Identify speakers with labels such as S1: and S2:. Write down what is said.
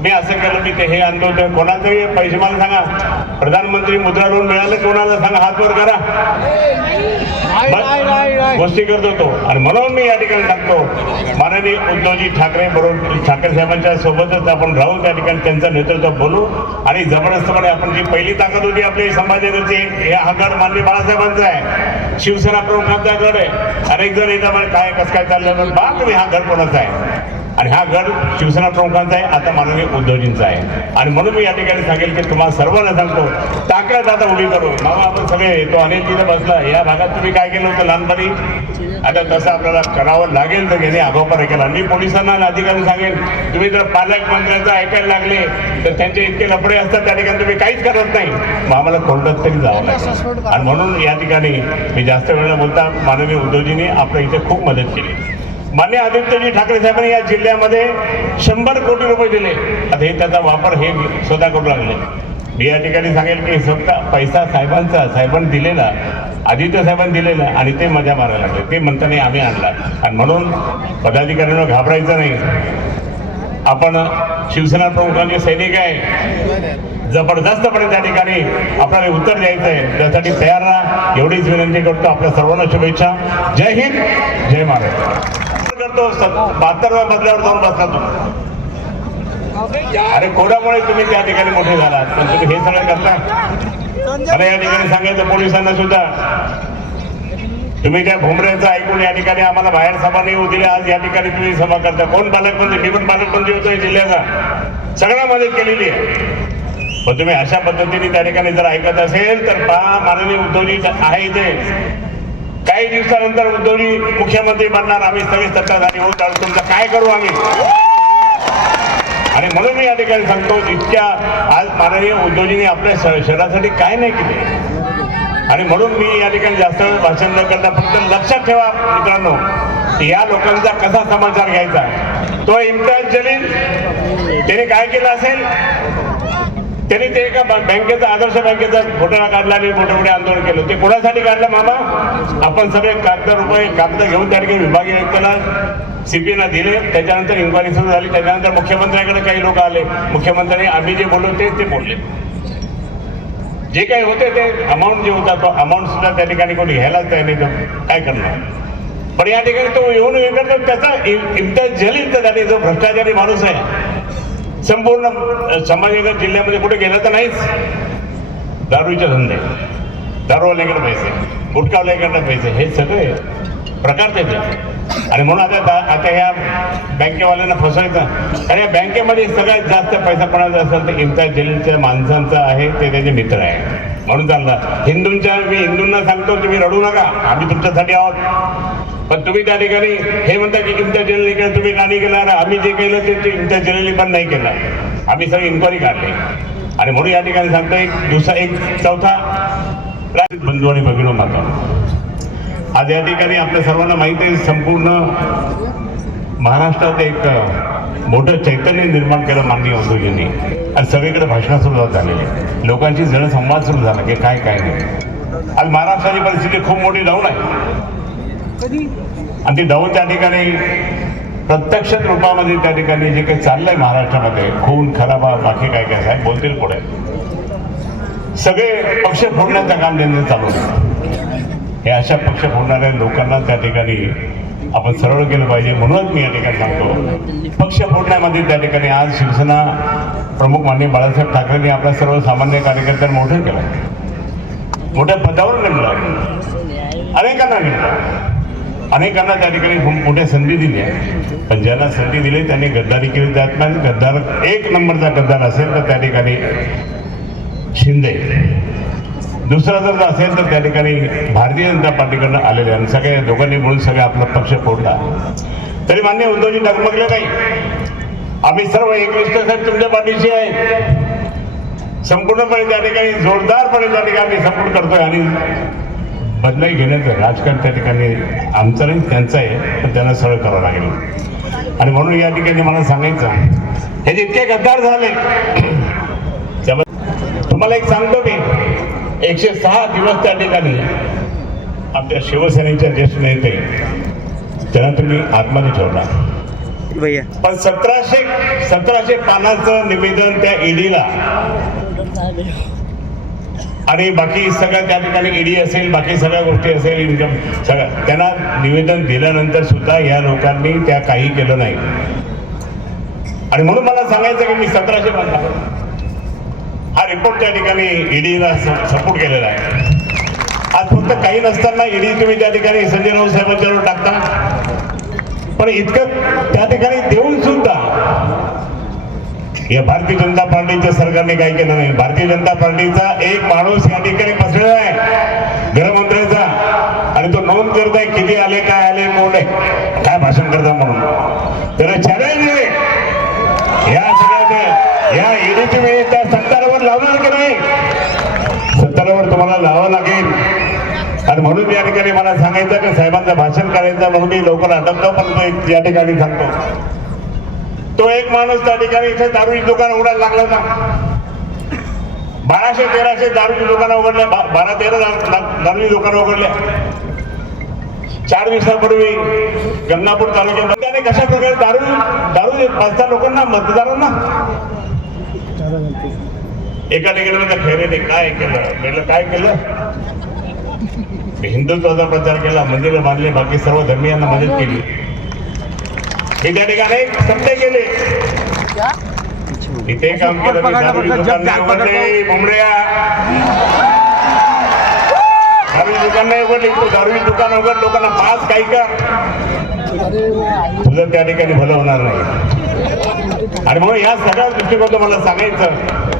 S1: मी असं केलं मी ते हे आणतो तर कोणाचंही पैसे मला सांगा. प्रधानमंत्री मुद्रा लोन मिळालं कोणाला सांगा? हात वर करा. गोष्टी करत होतो आणि म्हणून मी या ठिकाणी सांगतो माननीय उद्धवजी ठाकरे बरोबर ठाकरे साहेबांच्या सोबतच आपण राहू त्या ठिकाणी त्यांचं नेतृत्व बोलू. आणि जबरदस्तपणे आपण जी पहिली ताकद होती आपली संभाजीनगरची हे हा गड माननीय बाळासाहेबांचा आहे. शिवसेना प्रमुखांचा गड आहे. अनेक जण येतात काय कसं काय चाललं बा तुम्ही हा गड कोणाचा आहे. आणि हा गड शिवसेना प्रमुखांचा आहे आता माननीय उद्धवजींचा आहे. आणि म्हणून मी या ठिकाणी सांगेल की तुम्हाला सर्वांना सांगतो ताकद आता उभी करू. मामा आपण सगळे येतो अनेक तिथे बसला. या भागात तुम्ही काय केलं होतं लहानपणी? आता तसं आपल्याला करावं लागेल तर घेणे आगोपरा केला. मी पोलिसांना आणि अधिकारी सांगेन तुम्ही जर पालकमंत्र्यांचं ऐकायला लागले तर त्यांचे इतके लफडे असतात त्या ठिकाणी तुम्ही काहीच करत नाही. मग आम्हाला कोर्टात तरी जावं लागेल. आणि म्हणून या ठिकाणी मी जास्त वेळेला बोलता माननीय उद्धवजींनी आपल्या इथे खूप मदत केली. मान्य आदित्यजी ठाकरे साहेबांनी या जिल्ह्यामध्ये शंभर कोटी रुपये दिले. आता हे त्याचा वापर हे स्वतः करू लागले. मी या ठिकाणी सांगेल की स्वतः पैसा साहेबांचा साहेबांनी दिलेला आदित्य साहेबांनी दिलेला आणि ते मजा मारायला लागले. ते म्हणताना आम्ही आणला. आणि म्हणून पदाधिकाऱ्यांना घाबरायचं नाही. आपण शिवसेना प्रमुखांचे सैनिक आहे. जबरदस्तपणे त्या ठिकाणी आपल्याला उत्तर द्यायचं आहे. त्यासाठी तयार राहा. एवढीच विनंती करतो. आपल्या सर्वांना शुभेच्छा. जय हिंद. जय महाराष्ट्र. करतो बहात्तरव्या मजल्यावर जाऊन बसला तुम्ही. अरे कोणामुळे तुम्ही त्या ठिकाणी मोठे झालात पण तुम्ही हे सगळं करता. अरे या ठिकाणी सांगायचं पोलिसांना सुद्धा. तुम्ही त्या भुमऱ्याचं ऐकून या ठिकाणी आम्हाला बाहेर सभा नाही होती आज या ठिकाणी तुम्ही सभा करता. कोण पालकमंत्री मी पण पालकमंत्री होतो जिल्ह्याचा. सगळ्या मदत केलेली आहे. पण तुम्ही अशा पद्धतीने त्या ठिकाणी जर ऐकत असेल तर पहा माननीय उद्धवजी आहे इथे. काही दिवसानंतर उद्धवजी मुख्यमंत्री बनणार आम्ही सगळे सत्ताधारी होत आहोत तुमचं काय करू आम्ही? आणि म्हणून मी या ठिकाणी सांगतो इतक्या आज माननीय उद्धवजींनी आपल्या श- शहरासाठी काय नाही केले. आणि म्हणून मी या ठिकाणी जास्त वेळ भाषण न करता फक्त लक्षात ठेवा मित्रांनो की या लोकांचा कसा समाचार घ्यायचा? तो इम्तियाज जलील त्याने काय केलं असेल? त्यांनी ते एका बँकेचा आदर्श बँकेचा घोटाळा काढला आणि मोठे मोठे आंदोलन केलं ते कोणासाठी काढलं मामा? आपण सगळे कागद रुपये कागद घेऊन त्या ठिकाणी विभागीय आयुक्ताला सीपीएला दिले. त्याच्यानंतर इन्क्वायरी सुरू झाली. त्याच्यानंतर मुख्यमंत्र्यांकडे काही लोक आले. मुख्यमंत्र्यांनी आम्ही जे बोललो ते ते बोलले. जे काही होते ते अमाऊंट जे होता तो अमाऊंट सुद्धा त्या ठिकाणी कोणी घ्यायलाच तयार नाही काय करणार? पण या ठिकाणी तो येऊन हे करतो त्याचा इ- इम्तियाज जलील त्याने जो भ्रष्टाचारी माणूस आहे संपूर्ण संभाजीनगर जिल्ह्यामध्ये कुठे गेलं तर नाहीच. दारूचे धंदे. दारूवाल्याकडे पैसे गुटखावाल्याकडे पैसे हे सगळे प्रकार त्याचे. आणि म्हणून आता आता ह्या बँकेवाल्यांना फसवायचं. आणि या बँकेमध्ये सगळ्यात जास्त पैसा कोणाचा असेल तर इम्तियाज जलीलच्या माणसांचा आहे ते त्याचे मित्र आहे. म्हणून चालला. हिंदूंच्या मी हिंदूंना सांगतो तुम्ही रडू नका. आम्ही तुमच्यासाठी आहोत. पण तुम्ही त्या ठिकाणी हे म्हणता की तुमच्या जनरली केलं तुम्ही का नाही केलं आम्ही जे केलं ते तुमच्या जनरली पण नाही केलं आम्ही सगळी इन्क्वायरी काढली. आणि म्हणून या ठिकाणी सांगतो एक दुसरा एक चौथा बंधू आणि भगिनो माता. आज या ठिकाणी आपल्या सर्वांना माहिती आहे संपूर्ण महाराष्ट्रात एक मोठं चैतन्य निर्माण केलं माननीय उद्धवजींनी आणि सगळीकडे भाषणं सुरू झालेली लोकांची जनसंवाद सुरू झाला की काय काय नाही. आज महाराष्ट्राची परिस्थिती खूप मोठी डाऊन आहे. आणि ती जाऊन त्या ठिकाणी प्रत्यक्ष रूपामध्ये त्या ठिकाणी जे काही चाललंय महाराष्ट्रामध्ये खून खराबा बाकी काय काय साहेब बोलतील पुढे. सगळे पक्ष फोडण्याचं काम त्यांचं चालू हे अशा पक्ष फोडणाऱ्या लोकांना त्या ठिकाणी आपण सरळ केलं पाहिजे म्हणूनच मी या ठिकाणी सांगतो. पक्ष फोडण्यामध्ये त्या ठिकाणी आज शिवसेना प्रमुख माननीय बाळासाहेब ठाकरेंनी आपल्या सर्वसामान्य कार्यकर्त्यांना मोठं केलं. मोठ्या पदावर नेमलं. अनेकांना नेमलं. अनेकांना त्या ठिकाणी खूप मोठ्या संधी दिल्या पण ज्यांना संधी दिली त्यांनी गद्दारी केली. त्यात नाही गद्दार एक नंबरचा गद्दार असेल तर त्या ठिकाणी शिंदे. दुसरा जर असेल तर त्या ठिकाणी भारतीय जनता पार्टीकडनं आलेले आणि सगळ्या दोघांनी मिळून सगळा आपला पक्ष फोडला. तरी मान्य उद्धवजी डगमगले नाही आम्ही सर्व एकनिष्ठ साहेब तुमच्या पाठीशी आहे संपूर्णपणे त्या ठिकाणी जोरदारपणे त्या ठिकाणी आम्ही सपोर्ट करतोय आणि बदलाई घेण्याचं राजकारण त्या ठिकाणी आमचं नाही त्यांचं आहे पण त्यांना सरळ करावं लागेल. आणि म्हणून या ठिकाणी मला सांगायचं हे जितके गद्दार झाले तुम्हाला एक सांगतो मी एकशे सहा दिवस त्या ठिकाणी आमच्या शिवसेनेच्या ज्येष्ठ नेते त्यांना तुम्ही आतमध्ये ठेवला. पण सतराशे सतराशे पानाचं निवेदन त्या ईडीला आणि बाकी सगळं त्या ठिकाणी ईडी असेल बाकी सगळ्या गोष्टी असेल इन्कम सगळं त्यांना निवेदन दिल्यानंतर सुद्धा या लोकांनी त्या काही केलं नाही. आणि म्हणून मला सांगायचं की मी सतराशे पान हा रिपोर्ट त्या ठिकाणी ईडीला सपोर्ट केलेला आहे. आज फक्त काही नसताना ईडी तुम्ही त्या ठिकाणी संजय राऊत साहेबांच्यावर टाकता. पण इतकं त्या ठिकाणी देऊन सुद्धा या भारतीय जनता पार्टीच्या सरकारने काही केलं नाही. भारतीय जनता पार्टीचा एक माणूस या ठिकाणी बसलेला आहे. गृहमंत्र्याचा. आणि तो नोंद करत आहे किती आले काय आले कोण आहे. काय भाषण करता म्हणून. तर चॅलेंज आहे. या सगळ्या या ईडीची वेळी त्या सत्तारावर लावणार की नाही? सत्तारावर तुम्हाला लावावं लागेल. आणि म्हणून या ठिकाणी मला सांगायचं की साहेबांचं भाषण करायचं म्हणून मी लवकर अटकतो पण तो या ठिकाणी सांगतो. तो एक माणूस त्या ठिकाणी इथे दारूची दुकान उघडायला लागला ना बाराशे तेराशे दारूची दुकानं उघडल्या. बा- बारा तेरा दारूची दुकानं उघडल्या. चार दिवसापूर्वी गंगापूर तालुक्यात त्याने कशा प्रकारे दारू दारू पाच सहा लोकांना मतदारांना? एका ठिकाणी त्या खेरेने काय केलं? म्हटलं काय केलं? हिंदुत्वाचा प्रचार केला. मंदिर बांधले. बाकी सर्व धर्मियांना मदत केली. हे त्या ठिकाणी सत्य केले इथे काम केलं मी दारूची दुकान नाही उघडले तू दारूची दुकान उघड लोकांना पास काही कर. तुझं त्या ठिकाणी भलं होणार नाही. आणि म्हणून या सगळ्या दृष्टिकोनातून मला सांगायचं